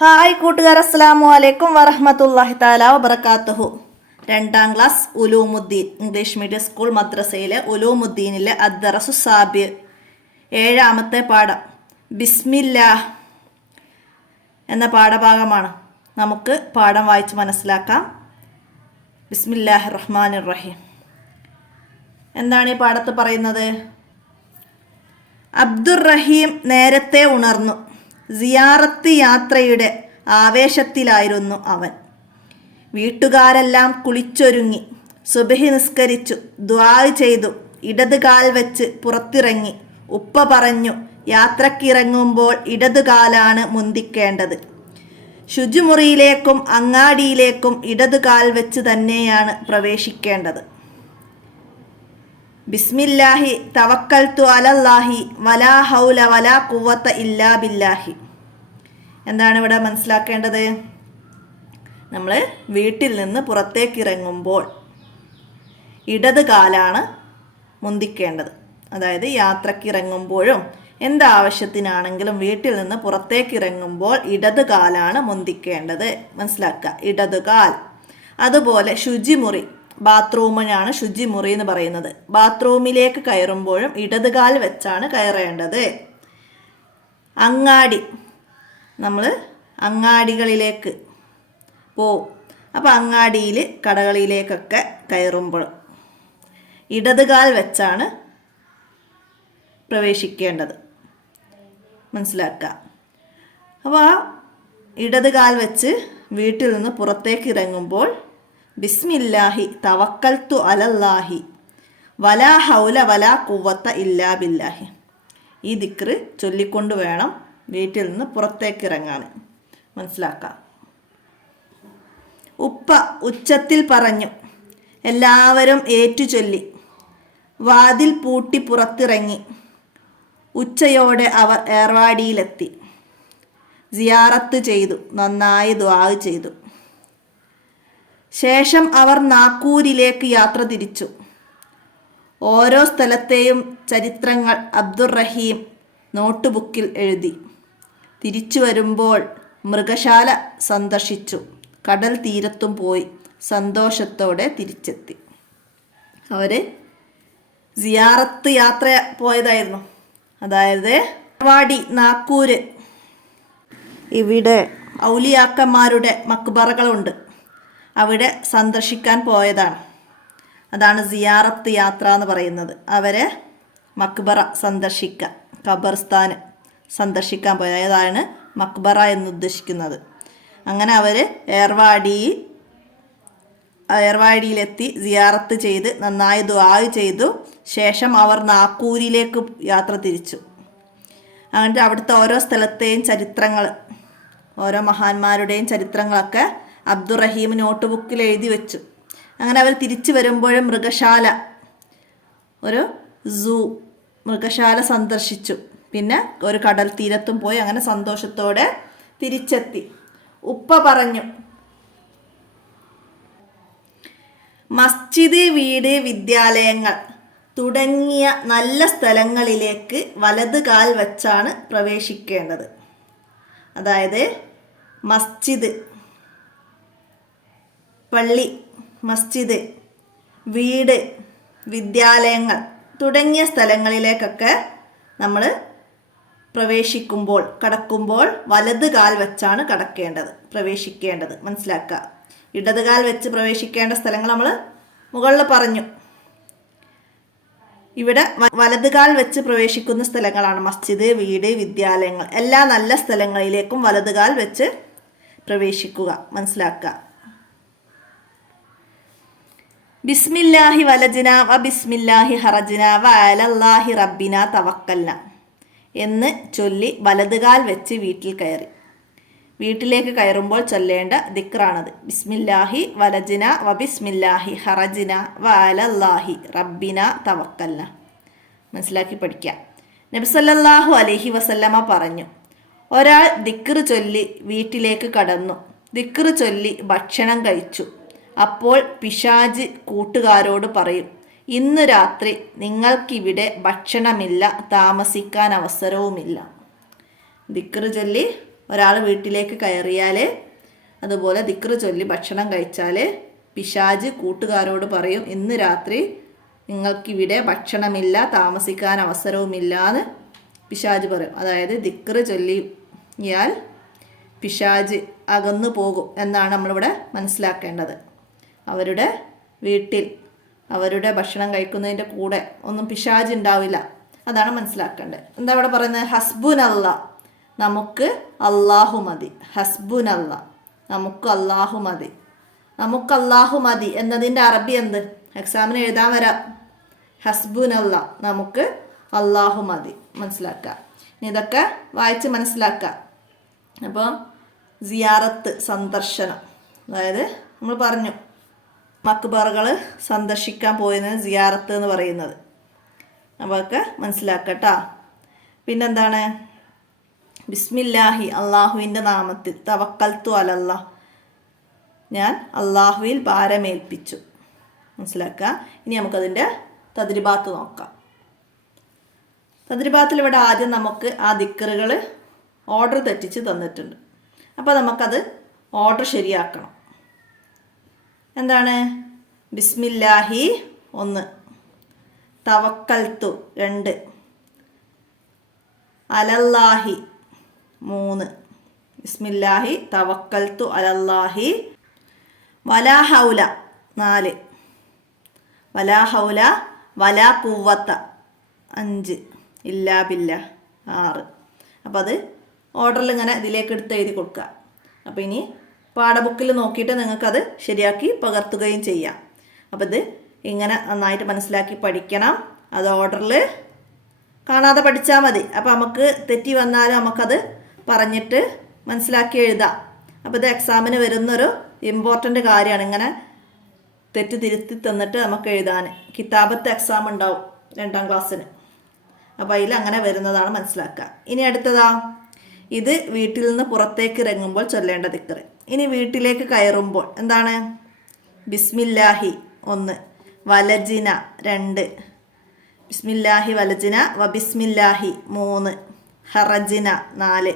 Hi കൂട്ടുകാർ, അസ്സലാമു അലൈക്കും വറഹ്മത്തുള്ളാഹി തആല വബറകാതുഹു. 2ാം class Uloomuddeen English medium school മദ്രസയിലെ ഉലൂമുദ്ദീനിലെ അദ്ദറസു സാബി 7ാമത്തെ പാഠം ബിസ്മില്ലാഹ് എന്ന പാഠഭാഗമാണ്. നമുക്ക് പാഠം വായിച്ച് മനസ്സിലാക്കാം. ബിസ്മില്ലാഹിർ റഹ്മാനിർ റഹീം. എന്താണ് ഈ പാഠത്ത് പറയുന്നത്? അബ്ദുറഹീം നേരത്തെ ഉണർന്നു. സിയാറത്ത് യാത്രയുടെ ആവേശത്തിലായിരുന്നു അവൻ. വീട്ടുകാരെല്ലാം കുളിച്ചൊരുങ്ങി. സുബഹി നിസ്കരിച്ചു, ദുആ ചെയ്തു, ഇടത് കാൽ വെച്ച് പുറത്തിറങ്ങി. ഉപ്പ പറഞ്ഞു, യാത്രക്കിറങ്ങുമ്പോൾ ഇടത് കാലാണ് മുന്തിക്കേണ്ടത്. ശുചിമുറിയിലേക്കും അങ്ങാടിയിലേക്കും ഇടത് കാൽ വെച്ച് തന്നെയാണ് പ്രവേശിക്കേണ്ടത്. ബിസ്മില്ലാഹി തവക്കൽതു അലല്ലാഹി വലാ ഹൗല വലാ ഖുവത ഇല്ലാ ബില്ലാഹി. എന്താണ് ഇവിടെ മനസ്സിലാക്കേണ്ടത്? നമ്മൾ വീട്ടിൽ നിന്ന് പുറത്തേക്ക് ഇറങ്ങുമ്പോൾ ഇടത് കാലാണ് മുന്തിക്കേണ്ടത്. അതായത് യാത്രയ്ക്ക് ഇറങ്ങുമ്പോഴും എന്താവശ്യത്തിനാണെങ്കിലും വീട്ടിൽ നിന്ന് പുറത്തേക്ക് ഇറങ്ങുമ്പോൾ ഇടത് കാലാണ് മുന്തിക്കേണ്ടത്. മനസ്സിലാക്കുക, ഇടത് കാൽ. അതുപോലെ ശുചിമുറി, ബാത്റൂമിനാണ് ശുചിമുറി എന്ന് പറയുന്നത്. ബാത്റൂമിലേക്ക് കയറുമ്പോഴും ഇടത് കാൽ വെച്ചാണ് കയറേണ്ടത്. അങ്ങാടി, നമ്മൾ അങ്ങാടികളിലേക്ക് പോവും. അപ്പോൾ അങ്ങാടിയിൽ കടകളിലേക്കൊക്കെ കയറുമ്പോൾ ഇടത് കാൽ വെച്ചാണ് പ്രവേശിക്കേണ്ടത്. മനസ്സിലാക്കുക. അപ്പോൾ ആ ഇടത് കാൽ വെച്ച് വീട്ടിൽ നിന്ന് പുറത്തേക്ക് ഇറങ്ങുമ്പോൾ ബിസ്മില്ലാഹി തവക്കൽതു അലല്ലാഹി വലാ ഹൗല വലാ ഖുവത ഇല്ലാ ബില്ലാഹി. ഈ ദിക്ർ ചൊല്ലിക്കൊണ്ട് വേണം വീട്ടിൽ നിന്ന് പുറത്തേക്ക് ഇറങ്ങാൻ. മനസ്സിലാക്കാം. ഉപ്പ ഉച്ചത്തിൽ പറഞ്ഞു. എല്ലാവരും ഏറ്റുചൊല്ലി. വാതിൽ പൂട്ടി പുറത്തിറങ്ങി. ഉച്ചയോടെ അവർ ഏർവാടിയിലെത്തി. സിയാറത്ത് ചെയ്തു, നന്നായി ദുആ ചെയ്തു. ശേഷം അവർ നാക്കൂരിലേക്ക് യാത്ര തിരിച്ചു. ഓരോ സ്ഥലത്തെയും ചരിത്രങ്ങൾ അബ്ദുറഹീം നോട്ട് ബുക്കിൽ എഴുതി. തിരിച്ചു വരുമ്പോൾ മൃഗശാല സന്ദർശിച്ചു. കടൽ തീരത്തും പോയി സന്തോഷത്തോടെ തിരിച്ചെത്തി. അവർ സിയാറത്ത് യാത്ര പോയതായിരുന്നു. അതായത് വാടി, നാക്കൂര്, ഇവിടെ ഔലിയാക്കന്മാരുടെ മക്ബറകളുണ്ട്. അവിടെ സന്ദർശിക്കാൻ പോയതാണ്. അതാണ് സിയാറത്ത് യാത്ര എന്ന് പറയുന്നത്. അവരെ മക്ബറ സന്ദർശിക്കുക, ഖബർസ്ഥാൻ സന്ദർശിക്കാൻ പോയത്. അതാണ് മക്ബറ എന്ന് ഉദ്ദേശിക്കുന്നത്. അങ്ങനെ അവർ ഏർവാടിയിലെത്തി സിയാറത്ത് ചെയ്ത് നന്നായി ദുആ ചെയ്തു. ശേഷം അവർ നാക്കൂരിലേക്ക് യാത്ര തിരിച്ചു. അങ്ങനെ അവിടുത്തെ ഓരോ സ്ഥലത്തെയും ചരിത്രങ്ങൾ, ഓരോ മഹാന്മാരുടെയും ചരിത്രങ്ങളൊക്കെ അബ്ദുറഹീം നോട്ട് ബുക്കിൽ എഴുതി വെച്ചു. അങ്ങനെ അവർ തിരിച്ചു വരുമ്പോഴും മൃഗശാല, ഒരു സൂ, മൃഗശാല സന്ദർശിച്ചു. പിന്നെ ഒരു കടൽ തീരത്തും പോയി. അങ്ങനെ സന്തോഷത്തോടെ തിരിച്ചെത്തി. ഉപ്പ പറഞ്ഞു, മസ്ജിദ്, വീട്, വിദ്യാലയങ്ങൾ തുടങ്ങിയ നല്ല സ്ഥലങ്ങളിലേക്ക് വലത് കാൽ വെച്ചാണ് പ്രവേശിക്കേണ്ടത്. അതായത് മസ്ജിദ്, പള്ളി, മസ്ജിദ്, വീട്, വിദ്യാലയങ്ങൾ തുടങ്ങിയ സ്ഥലങ്ങളിലേക്കൊക്കെ നമ്മൾ കടക്കുമ്പോൾ വലത് കാൽ വെച്ചാണ് പ്രവേശിക്കേണ്ടത്. മനസ്സിലാക്കുക. ഇടത് കാൽ വെച്ച് പ്രവേശിക്കേണ്ട സ്ഥലങ്ങൾ നമ്മൾ മുകളിൽ പറഞ്ഞു. ഇവിടെ വലത് കാൽ വെച്ച് പ്രവേശിക്കുന്ന സ്ഥലങ്ങളാണ് മസ്ജിദ്, വീട്, വിദ്യാലയങ്ങൾ. എല്ലാ നല്ല സ്ഥലങ്ങളിലേക്കും വലത് കാൽ വെച്ച് പ്രവേശിക്കുക. മനസ്സിലാക്കുക. ബിസ്മില്ലാഹി വലജ്ന വ ബിസ്മില്ലാഹി ഹറജ്ന വ അലല്ലാഹി റബ്ബിന തവക്കൽന എന്ന് ചൊല്ലി വലതുകാൽ വെച്ച് വീട്ടിൽ കയറി. വീട്ടിലേക്ക് കയറുമ്പോൾ ചൊല്ലേണ്ട ദിക്റാണത്. ബിസ്മില്ലാഹി വലജ്ന വ ബിസ്മില്ലാഹി ഹറജ്ന വ അലല്ലാഹി റബ്ബിന തവക്കൽന. മനസ്സിലാക്കി പഠിക്കാം. നബി സല്ലല്ലാഹു അലൈഹി വസല്ലമ പറഞ്ഞു, ഒരാൾ ദിക്ർ ചൊല്ലി വീട്ടിലേക്ക് കടന്നു. ദിക്ർ ചൊല്ലി ഭക്ഷണം കഴിച്ചു. അപ്പോൾ പിശാച് കൂട്ടുകാരോട് പറയും, ഇന്ന് രാത്രി നിങ്ങൾക്കിവിടെ ഭക്ഷണമില്ല, താമസിക്കാൻ അവസരവുമില്ല. ദിക്ർ ചൊല്ലി ഒരാൾ വീട്ടിലേക്ക് കയറിയാൽ, അതുപോലെ ദിക്ർ ചൊല്ലി ഭക്ഷണം കഴിച്ചാൽ പിശാച് കൂട്ടുകാരോട് പറയും, ഇന്ന് രാത്രി നിങ്ങൾക്കിവിടെ ഭക്ഷണമില്ല, താമസിക്കാൻ അവസരവുമില്ല എന്ന് പിശാച് പറയും. അതായത് ദിക്ർ ചൊല്ലിയാൽ പിശാച് അകന്നു പോകും എന്നാണ് നമ്മളിവിടെ മനസ്സിലാക്കേണ്ടത്. അവരുടെ വീട്ടിൽ അവരുടെ ഭക്ഷണം കഴിക്കുന്നതിൻ്റെ കൂടെ ഒന്നും പിശാച് ഉണ്ടാവില്ല, അതാണ് മനസ്സിലാക്കേണ്ടത്. എന്താ ഇവിടെ പറയുന്നത്? ഹസ്ബുനല്ല, നമുക്ക് അള്ളാഹു മതി. ഹസ്ബുനല്ല, നമുക്ക് അള്ളാഹു മതി. നമുക്ക് അള്ളാഹു മതി എന്നതിൻ്റെ അറബി എന്ത്? എക്സാമിന് എഴുതാൻ വരാം. ഹസ്ബുനല്ല, നമുക്ക് അള്ളാഹു മതി. മനസ്സിലാക്കുക. ഇതൊക്കെ വായിച്ച് മനസ്സിലാക്കുക. അപ്പോൾ സിയാറത്ത്, സന്ദർശനം, അതായത് നമ്മൾ പറഞ്ഞു മക്ബറകൾ സന്ദർശിക്കാൻ പോയതിന് സിയാറത്ത് എന്ന് പറയുന്നത്. അപ്പോൾ ഒക്കെ മനസ്സിലാക്കട്ടോ. പിന്നെന്താണ്? ബിസ്മില്ലാഹി, അള്ളാഹുവിൻ്റെ നാമത്തിൽ. തവക്കൽത്തു അലല്ലാ, ഞാൻ അള്ളാഹുവിൽ ഭാരമേൽപ്പിച്ചു. മനസ്സിലാക്കുക. ഇനി നമുക്കതിൻ്റെ തദ്രിബാത്ത് നോക്കാം. തദ്രിബാത്തിൽ ഇവിടെ ആദ്യം നമുക്ക് ആ ദിക്റുകൾ ഓർഡർ തെറ്റിച്ച് തന്നിട്ടുണ്ട്. അപ്പോൾ നമുക്കത് ഓർഡർ ശരിയാക്കണം. എന്താണ്? ബിസ്മില്ലാഹി 1, തവക്കൽത്തു 2, അലല്ലാഹി 3, ബിസ്മില്ലാഹി തവക്കൽത്തു അലല്ലാഹി, വലാ ഹൗല 4, വലാ ഹൗല വലാ ഖുവ്വത്ത 5, ഇല്ലാ ബില്ലാ 6. അപ്പോൾ അത് ഓർഡറിൽ ഇങ്ങനെ ഇതിലേക്ക് എടുത്ത് എഴുതി കൊടുക്കുക. അപ്പോൾ ഇനി പാഠബുക്കിൽ നോക്കിയിട്ട് നിങ്ങൾക്കത് ശരിയാക്കി പകർത്തുകയും ചെയ്യാം. അപ്പോൾ ഇത് ഇങ്ങനെ നന്നായിട്ട് മനസ്സിലാക്കി പഠിക്കണം. അത് ഓർഡറിൽ കാണാതെ പഠിച്ചാൽ മതി. അപ്പോൾ നമുക്ക് തെറ്റി വന്നാലും നമുക്കത് പറഞ്ഞിട്ട് മനസ്സിലാക്കി എഴുതാം. അപ്പോൾ ഇത് എക്സാമിന് വരുന്നൊരു ഇമ്പോർട്ടൻ്റ് കാര്യമാണ്. ഇങ്ങനെ തെറ്റ് തിരുത്തി തന്നിട്ട് നമുക്ക് എഴുതാൻ. കിതാബത്ത് എക്സാം ഉണ്ടാവും 2ാം ക്ലാസ്സിന്. അപ്പോൾ അതിൽ അങ്ങനെ വരുന്നതാണ് മനസ്സിലാക്കുക. ഇനി അടുത്തതാ, ഇത് വീട്ടിൽ നിന്ന് പുറത്തേക്ക് ഇറങ്ങുമ്പോൾ ചൊല്ലേണ്ട ദിക്ർ. ഇനി വീട്ടിലേക്ക് കയറുമ്പോൾ എന്താണ്? ബിസ്മില്ലാഹി 1, വലജിന 2, ബിസ്മില്ലാഹി വലജിന വബിസ്മില്ലാഹി 3, ഹറജിന 4,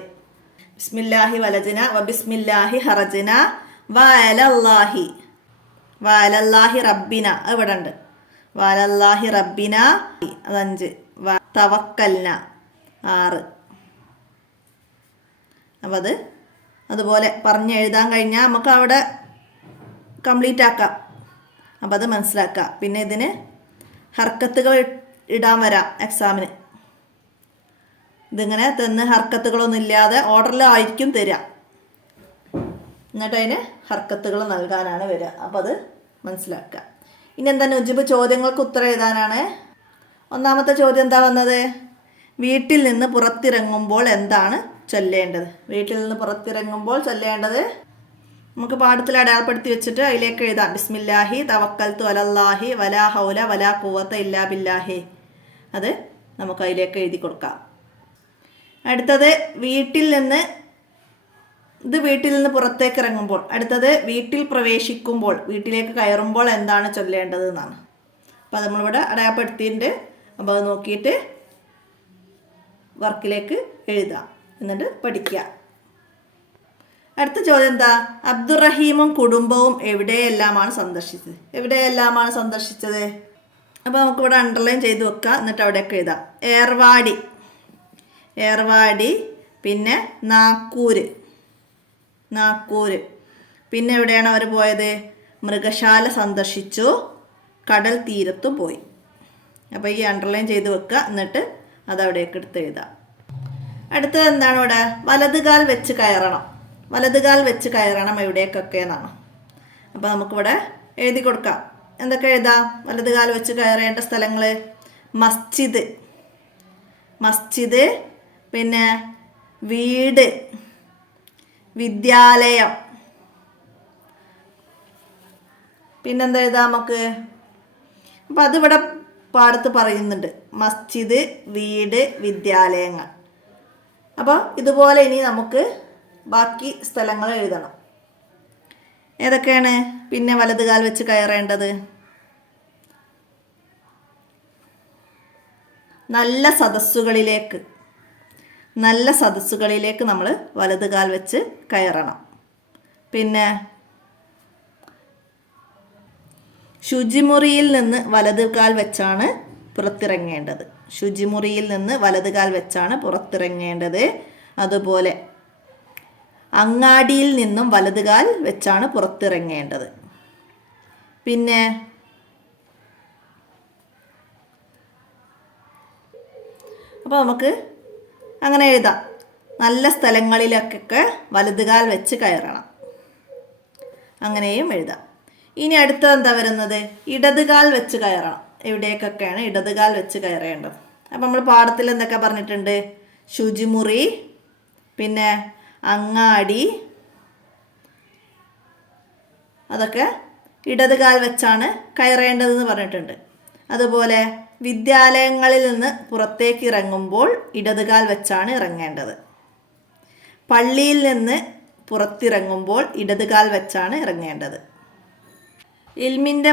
ബിസ്മില്ലാഹി വലജിന വബിസ്മില്ലാഹി ഹറജിന വഅലല്ലാഹി, വഅലല്ലാഹി റബ്ബിന ഇവിടെ ഉണ്ട്, വഅലല്ലാഹി റബ്ബിന 5, തവക്കൽന 6. അപ്പം അതുപോലെ പറഞ്ഞ് എഴുതാൻ കഴിഞ്ഞാൽ നമുക്ക് അവിടെ കംപ്ലീറ്റ് ആക്കാം. അപ്പം അത് മനസ്സിലാക്കുക. പിന്നെ ഇതിന് ഹർക്കത്തുകൾ ഇടാൻ വരാം എക്സാമിന്. ഇതിങ്ങനെ തന്ന് ഹർക്കത്തുകളൊന്നും ഇല്ലാതെ ഓർഡറിലായിരിക്കും തരിക. എന്നിട്ട് അതിന് ഹർക്കത്തുകൾ നൽകാനാണ് വരിക. അപ്പോൾ അത് മനസ്സിലാക്കുക. ഇനി എന്താ നുജുബ്? ചോദ്യങ്ങൾക്ക് ഉത്തരം എഴുതാനാണ്. ഒന്നാമത്തെ ചോദ്യം എന്താ വന്നത്? വീട്ടിൽ നിന്ന് പുറത്തിറങ്ങുമ്പോൾ എന്താണ് ചൊല്ലേണ്ടത്? വീട്ടിൽ നിന്ന് പുറത്തിറങ്ങുമ്പോൾ ചൊല്ലേണ്ടത് നമുക്ക് പാഠത്തിൽ അടയാളപ്പെടുത്തി വെച്ചിട്ട് അതിലേക്ക് എഴുതാം. ബിസ്മില്ലാഹി തവക്കൽത്തു അലല്ലാഹി വലാ ഹൗല വലാ ഖുവ്വത ഇല്ലാ ബില്ലാഹി. അത് നമുക്ക് അതിലേക്ക് എഴുതി കൊടുക്കാം. അടുത്തത് വീട്ടിൽ നിന്ന് പുറത്തേക്ക് ഇറങ്ങുമ്പോൾ. അടുത്തത് വീട്ടിൽ പ്രവേശിക്കുമ്പോൾ, വീട്ടിലേക്ക് കയറുമ്പോൾ എന്താണ് ചൊല്ലേണ്ടത് എന്നാണ്. അപ്പോൾ നമ്മളിവിടെ അടയാളപ്പെടുത്തിയിട്ടുണ്ട്. അപ്പോൾ അത് നോക്കിയിട്ട് വർക്കിലേക്ക് എഴുതാം, എന്നിട്ട് പഠിക്കുക. അടുത്ത ചോദ്യം എന്താ? അബ്ദുറഹീമും കുടുംബവും എവിടെയെല്ലാമാണ് സന്ദർശിച്ചത്? അപ്പോൾ നമുക്കിവിടെ അണ്ടർലൈൻ ചെയ്ത് വെക്കാം, എന്നിട്ട് അവിടെയൊക്കെ എഴുതാം. ഏർവാടി, പിന്നെ നാക്കൂര്, പിന്നെ എവിടെയാണ് അവർ പോയത്? മൃഗശാല സന്ദർശിച്ചു, കടൽ തീരത്തും പോയി. അപ്പോൾ ഈ അണ്ടർലൈൻ ചെയ്ത് വെക്കുക, എന്നിട്ട് അതവിടേക്ക് എടുത്ത് എഴുതാം. അടുത്തത് എന്താണ് ഇവിടെ? വലതുകാൽ വെച്ച് കയറണം എവിടേക്കൊക്കെ എന്നാണ്. അപ്പോൾ നമുക്കിവിടെ എഴുതി കൊടുക്കാം. എന്തൊക്കെ എഴുതാം? വലതുകാൽ വെച്ച് കയറേണ്ട സ്ഥലങ്ങൾ: മസ്ജിദ്, പിന്നെ വീട്, വിദ്യാലയം, പിന്നെന്താ എഴുതാം നമുക്ക്? അപ്പം അതിവിടെ പാടത്ത് പറയുന്നുണ്ട്, മസ്ജിദ്, വീട്, വിദ്യാലയങ്ങൾ. അപ്പോൾ ഇതുപോലെ ഇനി നമുക്ക് ബാക്കി സ്ഥലങ്ങൾ എഴുതണം. ഏതൊക്കെയാണ് പിന്നെ വലതുകാൽ വെച്ച് കയറേണ്ടത്? നല്ല നല്ല സദസ്സുകളിലേക്ക് നമ്മൾ വലതുകാൽ വെച്ച് കയറണം. പിന്നെ ശുചിമുറിയിൽ നിന്ന് വലതുകാൽ വെച്ചാണ് പുറത്തിറങ്ങേണ്ടത്. ശുചിമുറിയിൽ നിന്ന് വലതുകാൽ വെച്ചാണ് പുറത്തിറങ്ങേണ്ടത്. അതുപോലെ അങ്ങാടിയിൽ നിന്നും വലതുകാൽ വെച്ചാണ് പുറത്തിറങ്ങേണ്ടത്. പിന്നെ അപ്പോൾ നമുക്ക് അങ്ങനെ എഴുതാം. നല്ല സ്ഥലങ്ങളിലൊക്കെ വലതുകാൽ വെച്ച് കയറണം. അങ്ങനെയും എഴുതാം. ഇനി അടുത്തത് എന്താ വരുന്നത്? ഇടതുകാൽ വെച്ച് കയറണം. എവിടേക്കൊക്കെയാണ് ഇടതുകാൽ വെച്ച് കയറേണ്ടത്? അപ്പം നമ്മൾ പാഠത്തിൽ എന്തൊക്കെ പറഞ്ഞിട്ടുണ്ട്? ശുചിമുറി, പിന്നെ അങ്ങാടി, അതൊക്കെ ഇടതുകാൽ വെച്ചാണ് കയറേണ്ടതെന്ന് പറഞ്ഞിട്ടുണ്ട്. അതുപോലെ വിദ്യാലയങ്ങളിൽ നിന്ന് പുറത്തേക്ക് ഇറങ്ങുമ്പോൾ ഇടതുകാൽ വെച്ചാണ് ഇറങ്ങേണ്ടത്. പള്ളിയിൽ നിന്ന് പുറത്തിറങ്ങുമ്പോൾ ഇടതുകാൽ വെച്ചാണ് ഇറങ്ങേണ്ടത്. ഇൽമിൻ്റെ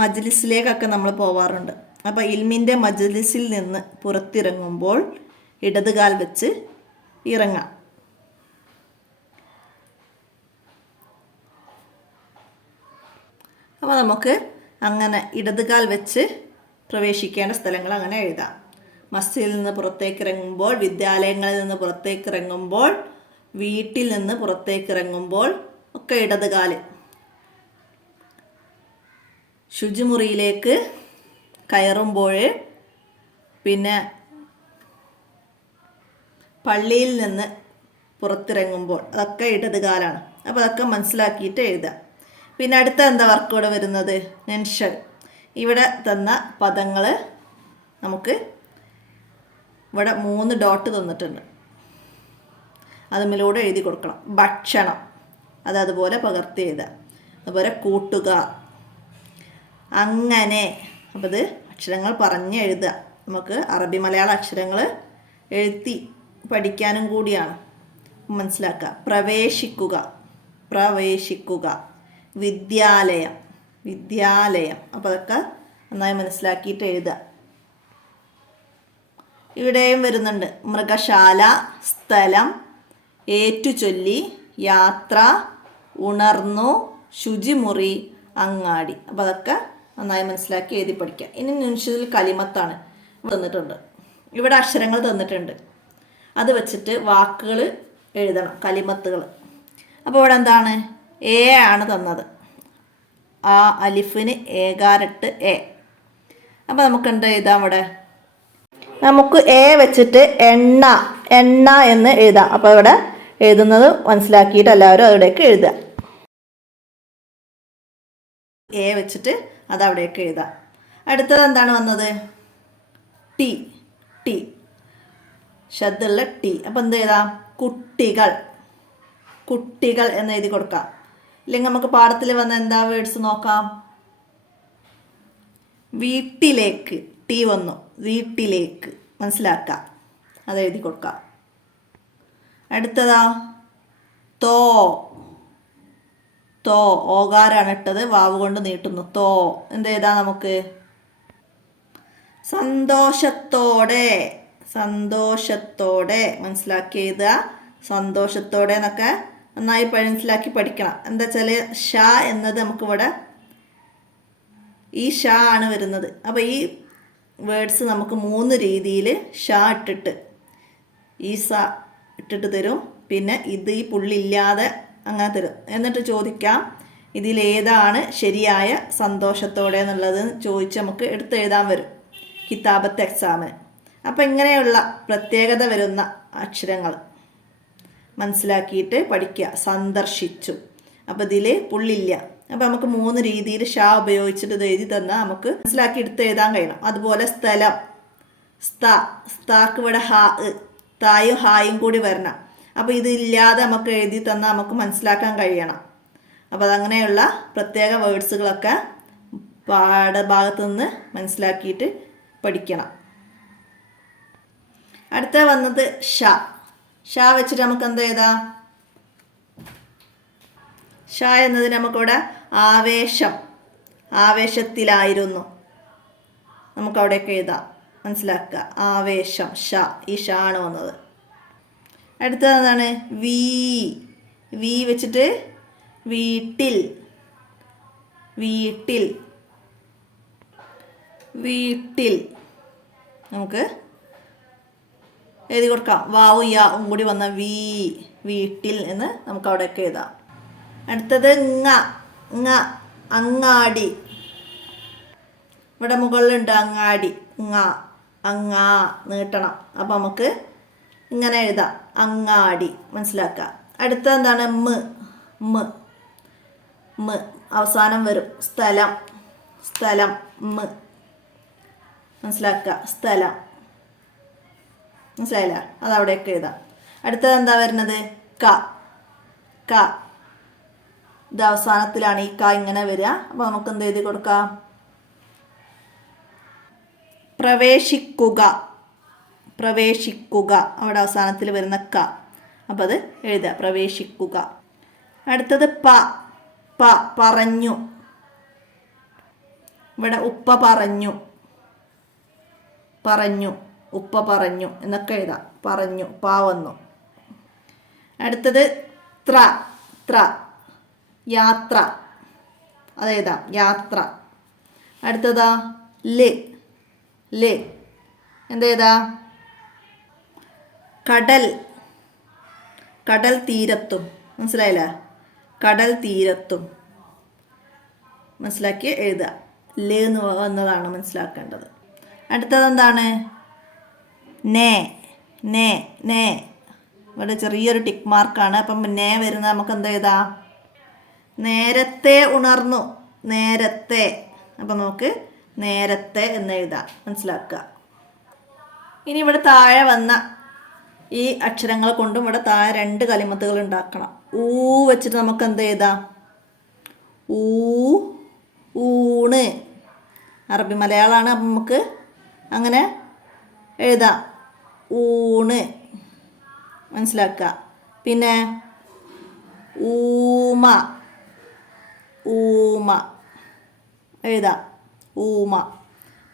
മജ്ലിസിലേക്കൊക്കെ നമ്മൾ പോവാറുണ്ട്. അപ്പോൾ ഇൽമിൻ്റെ മജ്ലിസിൽ നിന്ന് പുറത്തിറങ്ങുമ്പോൾ ഇടതുകാൽ വെച്ച് ഇറങ്ങാം. അപ്പോൾ നമുക്ക് അങ്ങനെ ഇടതുകാൽ വെച്ച് പ്രവേശിക്കേണ്ട സ്ഥലങ്ങൾ അങ്ങനെ എഴുതാം. മസ്ജിദിൽ നിന്ന് പുറത്തേക്ക് ഇറങ്ങുമ്പോൾ, വിദ്യാലയങ്ങളിൽ നിന്ന് പുറത്തേക്ക് ഇറങ്ങുമ്പോൾ, വീട്ടിൽ നിന്ന് പുറത്തേക്ക് ഇറങ്ങുമ്പോൾ ഒക്കെ ഇടതുകാല്. ശുചിമുറിയിലേക്ക് കയറുമ്പോൾ, പിന്നെ പള്ളിയിൽ നിന്ന് പുറത്തിറങ്ങുമ്പോൾ അതൊക്കെ ഇടതുകാലാണ്. അപ്പോൾ അതൊക്കെ മനസ്സിലാക്കിയിട്ട് എഴുതാം. പിന്നെ അടുത്ത എന്താ വർക്കോടെ വരുന്നത്? നെൻഷൻ. ഇവിടെ തന്ന പദങ്ങൾ നമുക്ക് ഇവിടെ 3 ഡോട്ട് തന്നിട്ടുണ്ട്. അതുമിലൂടെ എഴുതി കൊടുക്കണം. ഭക്ഷണം, അതുപോലെ പകർത്തി എഴുതാം. അതുപോലെ കൂട്ടുകാർ, അങ്ങനെ. അപ്പോൾ ഇത് അക്ഷരങ്ങൾ പറഞ്ഞ് എഴുതുക. നമുക്ക് അറബി മലയാള അക്ഷരങ്ങൾ എഴുതി പഠിക്കാനും കൂടിയാണ്, മനസ്സിലാക്കുക. പ്രവേശിക്കുക, പ്രവേശിക്കുക. വിദ്യാലയം, വിദ്യാലയം. അപ്പോൾ അതൊക്കെ നന്നായി മനസ്സിലാക്കിയിട്ട് എഴുതുക. ഇവിടെയും വരുന്നുണ്ട് മൃഗശാല, സ്ഥലം, ഏറ്റുചൊല്ലി, യാത്ര, ഉണർന്നു, ശുചിമുറി, അങ്ങാടി. അപ്പോൾ അതൊക്കെ നന്നായി മനസ്സിലാക്കി എഴുതി പഠിക്കുക. ഇനി നിൻഷുദിൽ കലിമത്താണ് തന്നിട്ടുണ്ട്. ഇവിടെ അക്ഷരങ്ങൾ തന്നിട്ടുണ്ട്. അത് വെച്ചിട്ട് വാക്കുകൾ എഴുതണം, കലിമത്തുകൾ. അപ്പോൾ ഇവിടെ എന്താണ്? എ ആണ് തന്നത്. ആ അലിഫിന് ഏകാരട്ട് എ. അപ്പോൾ നമുക്ക് എന്താ എഴുതാം? ഇവിടെ നമുക്ക് എ വെച്ചിട്ട് എണ്ണ, എണ്ണ എന്ന് എഴുതാം. അപ്പോൾ ഇവിടെ എഴുതുന്നത് മനസ്സിലാക്കിയിട്ട് എല്ലാവരും അവിടേക്ക് എഴുതുക. എ വെച്ചിട്ട് അത് അവിടേക്ക് എഴുതാം. അടുത്തത് എന്താണ് വന്നത്? ടി, ടി, ശബ്ദമുള്ള ടി. അപ്പോൾ എന്ത് എഴുതാം? കുട്ടികൾ, കുട്ടികൾ എന്ന് എഴുതി കൊടുക്കാം. ഇല്ലെങ്കിൽ നമുക്ക് പാഠത്തിൽ വന്ന എന്താ വേർഡ്സ് നോക്കാം. വീട്ടിലേക്ക്, ടി വന്നു. വീട്ടിലേക്ക്, മനസ്സിലാക്കാം. അത് എഴുതി കൊടുക്കാം. അടുത്തതാ തോ, തോ. ഓകാരാണ് ഇട്ടത്, വാവ് കൊണ്ട് നീട്ടുന്നു. തോ എന്ത് എഴുതാം നമുക്ക്? സന്തോഷത്തോടെ, സന്തോഷത്തോടെ. മനസ്സിലാക്കി എഴുതുക. സന്തോഷത്തോടെ എന്നൊക്കെ നന്നായി മനസ്സിലാക്കി പഠിക്കണം. എന്താ വെച്ചാൽ ഷ എന്നത് നമുക്കിവിടെ ഈ ഷ ആണ് വരുന്നത്. അപ്പോൾ ഈ വേർഡ്സ് നമുക്ക് 3 രീതിയിൽ ഷ ഇട്ടിട്ട്, ഈ സ ഇട്ടിട്ട് തരും. പിന്നെ ഇത് ഈ പുള്ളില്ലാതെ അങ്ങനെ തരും. എന്നിട്ട് ചോദിക്കാം ഇതിലേതാണ് ശരിയായ സന്തോഷത്തോടെ എന്നുള്ളത് ചോദിച്ച് നമുക്ക് എടുത്തെഴുതാൻ വരും കിതാബത്ത് എക്സാമിന്. അപ്പോൾ ഇങ്ങനെയുള്ള പ്രത്യേകത വരുന്ന അക്ഷരങ്ങൾ മനസ്സിലാക്കിയിട്ട് പഠിക്കുക. സന്ദർശിച്ചു, അപ്പോൾ ഇതിൽ പുള്ളില്ല. അപ്പോൾ നമുക്ക് 3 രീതിയിൽ ഷാ ഉപയോഗിച്ചിട്ട് ഇത് എഴുതി തന്നാൽ നമുക്ക് മനസ്സിലാക്കി എടുത്ത് എഴുതാൻ കഴിയണം. അതുപോലെ സ്ഥലം, സ്ത, സ്താക്ക് ഇവിടെ ഹാ, തായും ഹായും കൂടി വരണം. അപ്പോൾ ഇതില്ലാതെ നമുക്ക് എഴുതി തന്നാൽ നമുക്ക് മനസ്സിലാക്കാൻ കഴിയണം. അപ്പോൾ അതങ്ങനെയുള്ള പ്രത്യേക വേർഡ്സുകളൊക്കെ പാഠഭാഗത്തു നിന്ന് മനസ്സിലാക്കിയിട്ട് പഠിക്കണം. അടുത്ത വന്നത് ഷ. ഷ വെച്ചിട്ട് നമുക്ക് എന്താ എഴുതാം? ഷ എന്നതിന് നമുക്കിവിടെ ആവേശം, ആവേശത്തിലായിരുന്നു. നമുക്കവിടെയൊക്കെ എഴുതാം, മനസ്സിലാക്കുക. ആവേശം, ഷ. ഈ ഷ ആണ് വന്നത്. അടുത്തത് എന്താണ്? വീ. വീ വെച്ചിട്ട് വീട്ടിൽ. വീട്ടിൽ. വീട്ടിൽ. നമുക്ക് എഴുതി കൊടുക്കാം. വാവും യാവും കൂടി വന്ന വീ. വീട്ടിൽ എന്ന് നമുക്ക് അവിടെയൊക്കെ എഴുതാം. അടുത്തത് ങ. ങ. അങ്ങാടി. ഇവിടെ മുകളിലുണ്ട് അങ്ങാടി. ങ. അങ്ങാ നീട്ടണം. അപ്പം നമുക്ക് ഇങ്ങനെ എഴുതാം, അങ്ങാടി. മനസ്സിലാക്കുക. അടുത്തത് എന്താണ്? മ്. മ്. മ് അവസാനം വരും. സ്ഥലം. സ്ഥലം. മ്. മനസ്സിലാക്കുക. സ്ഥലം. മനസ്സിലായില്ല? അതവിടെയൊക്കെ എഴുതാം. അടുത്തത് എന്താ വരുന്നത്? ക. ക. ഇത് അവസാനത്തിലാണ് ഈ ക ഇങ്ങനെ വരിക. അപ്പോൾ നമുക്ക് എന്ത് എഴുതി കൊടുക്കാം? പ്രവേശിക്കുക. പ്രവേശിക്കുക. അവിടെ അവസാനത്തിൽ വരുന്ന ക. അപ്പോൾ അത് എഴുതുക, പ്രവേശിക്കുക. അടുത്തത് പ. പ. പറഞ്ഞു. ഇവിടെ ഉപ്പ പറഞ്ഞു. പറഞ്ഞു. ഉപ്പ പറഞ്ഞു എന്നൊക്കെ എഴുതാം. പറഞ്ഞു. പ വന്നു. അടുത്തത് ത്ര. ത്ര. യാത്ര. അതെഴുതാം, യാത്ര. അടുത്തതാ ല്. ല്. എന്തെഴുതാ? കടൽ. കടൽ തീരത്തും. മനസ്സിലായില്ല? കടൽ തീരത്തും. മനസ്സിലാക്കി എഴുതുക. ല് എന്ന് വന്നതാണ് മനസ്സിലാക്കേണ്ടത്. അടുത്തത് എന്താണ്? നേ. നേ. നേ. ഇവിടെ ചെറിയൊരു ടിക്ക് മാർക്കാണ്. അപ്പം നേ വരുന്നത് നമുക്ക് എന്ത് എഴുതാം? നേരത്തെ ഉണർന്നു. നേരത്തെ. അപ്പം നമുക്ക് നേരത്തെ എന്ന് എഴുതാം. മനസ്സിലാക്കുക. ഇനി ഇവിടെ താഴെ വന്ന ഈ അക്ഷരങ്ങൾ കൊണ്ടും ഇവിടെ താഴെ 2 കലിമത്തുകൾ ഉണ്ടാക്കണം. ഊ വെച്ചിട്ട് നമുക്ക് എന്ത് എഴുതാം? ഊ. ഊണ്. അറബി മലയാളമാണ്. അപ്പം നമുക്ക് അങ്ങനെ എഴുതാം, ഊണ്. മനസ്സിലാക്കുക. പിന്നെ ഊമ. ഊമ എഴുതാം, ഊമ.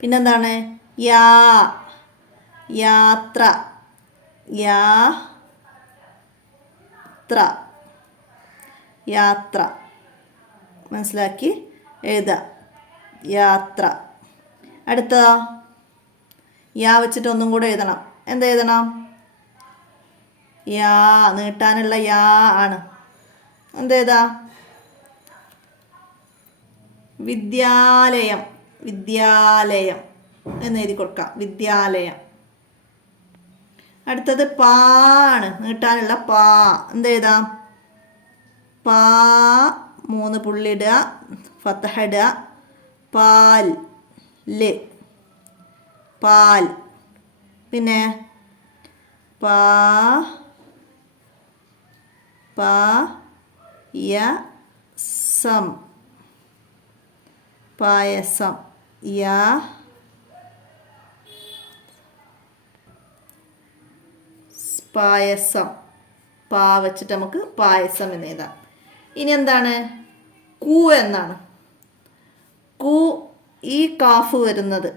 പിന്നെന്താണ്? യാ. യാത്ര. യാത്ര. യാത്ര. മനസ്സിലാക്കി എഴുതുക, യാത്ര. അടുത്തതോ? യാ വെച്ചിട്ട് ഒന്നും കൂടെ എഴുതണം. എന്തെഴുതണം? യാ. നീട്ടാനുള്ള യാ ആണ്. എന്തെഴുതാ? വിദ്യാലയം. വിദ്യാലയം എന്ന് എഴുതി കൊടുക്കാം, വിദ്യാലയം. അടുത്തത് പാ ആണ്. നീട്ടാനുള്ള പാ. എന്തെഴുതാം? പാ. 3 പുള്ളിടുക, ഫതഹ ഇടുക. പാൽ. ല്. പാൽ. പിന്നെ പാ. പായസം. പായസം. യാ. പായസം. പാ വെച്ചിട്ട് നമുക്ക് പായസം എന്ന് എഴുതാം. ഇനി എന്താണ്? കു എന്നാണ്. കു. ഈ കാഫ് വരുന്നത്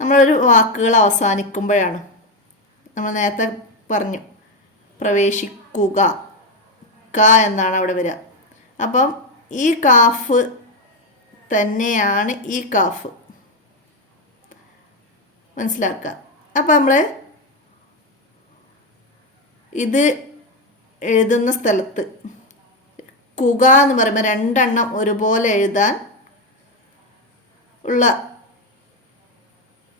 നമ്മളൊരു വാക്കുകൾ അവസാനിക്കുമ്പോഴാണ്. നമ്മൾ നേരത്തെ പറഞ്ഞു, പ്രവേശിക്കുക. ക എന്നാണ് അവിടെ വരിക. അപ്പം ഈ കാഫ് തന്നെയാണ് ഈ കാഫ്. മനസ്സിലാക്കുക. അപ്പം നമ്മൾ ഇത് എഴുതുന്ന സ്ഥലത്ത് കുക എന്ന് പറയുമ്പോൾ 2 എണ്ണം ഒരുപോലെ എഴുതാൻ ഉള്ള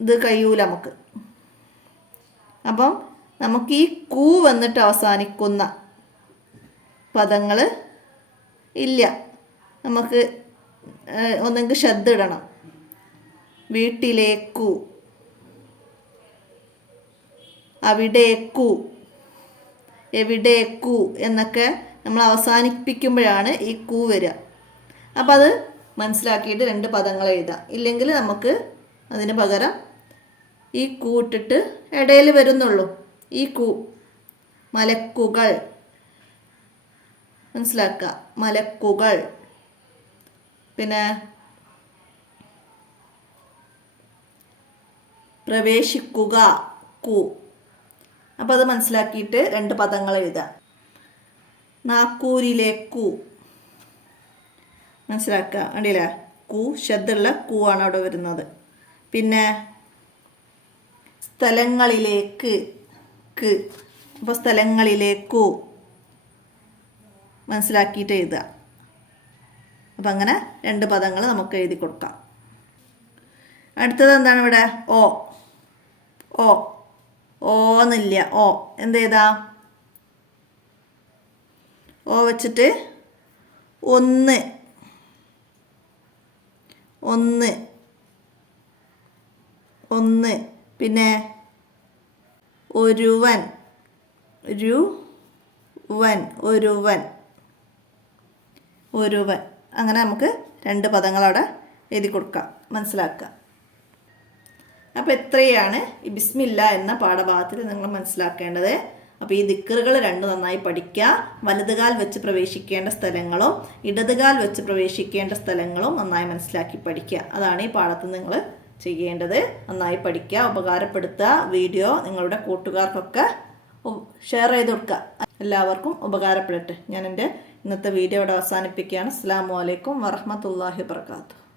ഇത് കഴിയൂല നമുക്ക്. അപ്പം നമുക്ക് ഈ കൂ വന്നിട്ട് അവസാനിക്കുന്ന പദങ്ങൾ ഇല്ല. നമുക്ക് ഒന്നെങ്കിൽ ശബ്ദ ഇടണം. വീട്ടിലേക്കു, അവിടേക്കു, എവിടേക്കു എന്നൊക്കെ നമ്മൾ അവസാനിപ്പിക്കുമ്പോഴാണ് ഈ കൂ വരിക. അപ്പം അത് മനസ്സിലാക്കിയിട്ട് 2 പദങ്ങൾ എഴുതാം. ഇല്ലെങ്കിൽ നമുക്ക് അതിന് പകരം ഈ കൂ ഇട്ടിട്ട് ഇടയിൽ വരുന്നുള്ളൂ ഈ കൂ. മലക്കുകൾ. മനസ്സിലാക്കുക, മലക്കുകൾ. പിന്നെ പ്രവേശിക്കുക, കു. അപ്പോൾ അത് മനസ്സിലാക്കിയിട്ട് 2 പദങ്ങൾ എഴുതാം. നാക്കൂരിലേക്കു, മനസ്സിലാക്കുക. കണ്ടില്ലേ, കു ശബ്ദമുള്ള കു ആണ് അവിടെ വരുന്നത്. പിന്നെ സ്ഥലങ്ങളിലേക്ക്, ക്ക്. അപ്പോൾ സ്ഥലങ്ങളിലേക്കു മനസ്സിലാക്കിയിട്ട് എഴുതുക. അപ്പം അങ്ങനെ 2 പദങ്ങൾ നമുക്ക് എഴുതി കൊടുക്കാം. അടുത്തത് എന്താണ് ഇവിടെ? ഓ. ഓ ഓന്നില്ല, ഓ എന്ത് ചെയ്താ? ഓ വെച്ചിട്ട് ഒന്ന്, ഒന്ന്, ഒന്ന്. പിന്നെ ഒരുവൻ, രുവൻ, ഒരുവൻ, ഒരുവൻ. അങ്ങനെ നമുക്ക് 2 പദങ്ങൾ അവിടെ എഴുതി കൊടുക്കാം, മനസ്സിലാക്കുക. അപ്പോൾ ഇത്രയാണ് ഈ ബിസ്മില്ല എന്ന പാഠഭാഗത്തിൽ നിങ്ങൾ മനസ്സിലാക്കേണ്ടത്. അപ്പോൾ ഈ ദിക്റുകൾ 2 നന്നായി പഠിക്കുക. വലതുകാൽ വെച്ച് പ്രവേശിക്കേണ്ട സ്ഥലങ്ങളും ഇടതുകാൽ വെച്ച് പ്രവേശിക്കേണ്ട സ്ഥലങ്ങളും നന്നായി മനസ്സിലാക്കി പഠിക്കുക. അതാണ് ഈ പാഠത്തിൽ നിങ്ങൾ ചെയ്യേണ്ടത്. നന്നായി പഠിക്കുക, ഉപകാരപ്പെടുത്തുക. വീഡിയോ നിങ്ങളുടെ കൂട്ടുകാർക്കൊക്കെ ഷെയർ ചെയ്ത് കൊടുക്കുക. എല്ലാവർക്കും ഉപകാരപ്പെടട്ടെ. ഞാൻ എൻ്റെ ഇന്നത്തെ വീഡിയോ ഇവിടെ അവസാനിപ്പിക്കുകയാണ്. അസ്സലാമു അലൈക്കും വറഹ്മത്തുള്ളാഹി വബറകാതുഹു.